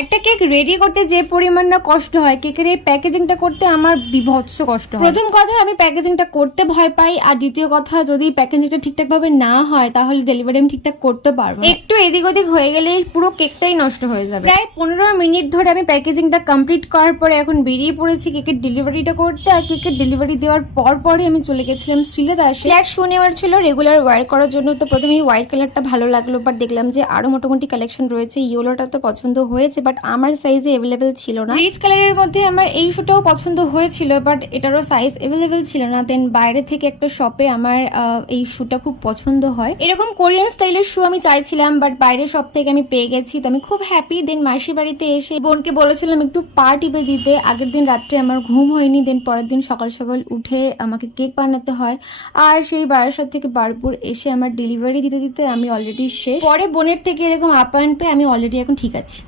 একটা cake ready করতে যে পরিমাণ না কষ্ট হয়, কেকের এই প্যাকেজিংটা করতে আমার বিভৎস কষ্ট হয়। প্রথম কথা, আমি প্যাকেজিংটা করতে ভয় পাই, আর দ্বিতীয় কথা, যদি প্যাকেজিংটা ঠিকঠাক ভাবে না হয় তাহলে ডেলিভারি আমি ঠিকঠাক করতে পারবো। একটু এদিক ওদিক হয়ে গেলে পুরো কেকটাই নষ্ট হয়ে যাবে। প্রায় 15 মিনিট ধরে আমি প্যাকেজিংটা কমপ্লিট করার পরে এখন বেরিয়ে পড়েছি কেকের ডেলিভারিটা করতে। আর কেকের ডেলিভারি দেওয়ার পরই আমি চলে গেছিলাম শ্রীলেদার্সে। ফ্ল্যাট শু নেওয়ার ছিল রেগুলার ওয়্যার করার জন্য। তো প্রথমে হোয়াইট কালারটা ভালো লাগলো, বাট দেখলাম যে আরো মোটামুটি কালেকশন রয়েছে। ইয়েলোটা তো পছন্দ হয়েছে, বাট আমার সাইজে অ্যাভেলেবেল ছিল না। রিচ কালারের মধ্যে আমার এই শুটাও পছন্দ হয়েছিল, বাট এটারও সাইজ অ্যাভেলেবেল ছিল না। দেন বাইরে থেকে একটা শপে আমার এই শুটা খুব পছন্দ হয়। এরকম কোরিয়ান স্টাইলের শু আমি চাইছিলাম, বাট বাইরের শপ থেকে আমি পেয়ে গেছি, তো আমি খুব হ্যাপি। দেন মাসির বাড়িতে এসে বোনকে বলেছিলাম একটু পা টিপে দিতে। আগের দিন রাত্রে আমার ঘুম হয়নি, দেন পরের দিন সকাল সকাল উঠে আমাকে কেক বানাতে হয়। আর সেই বারাসাত থেকে বারপুর এসে আমার ডেলিভারি দিতে দিতে আমি অলরেডি শেষ। পরে বোনের থেকে এরকম আপ্যায়ন পেয়ে আমি অলরেডি এখন ঠিক আছি।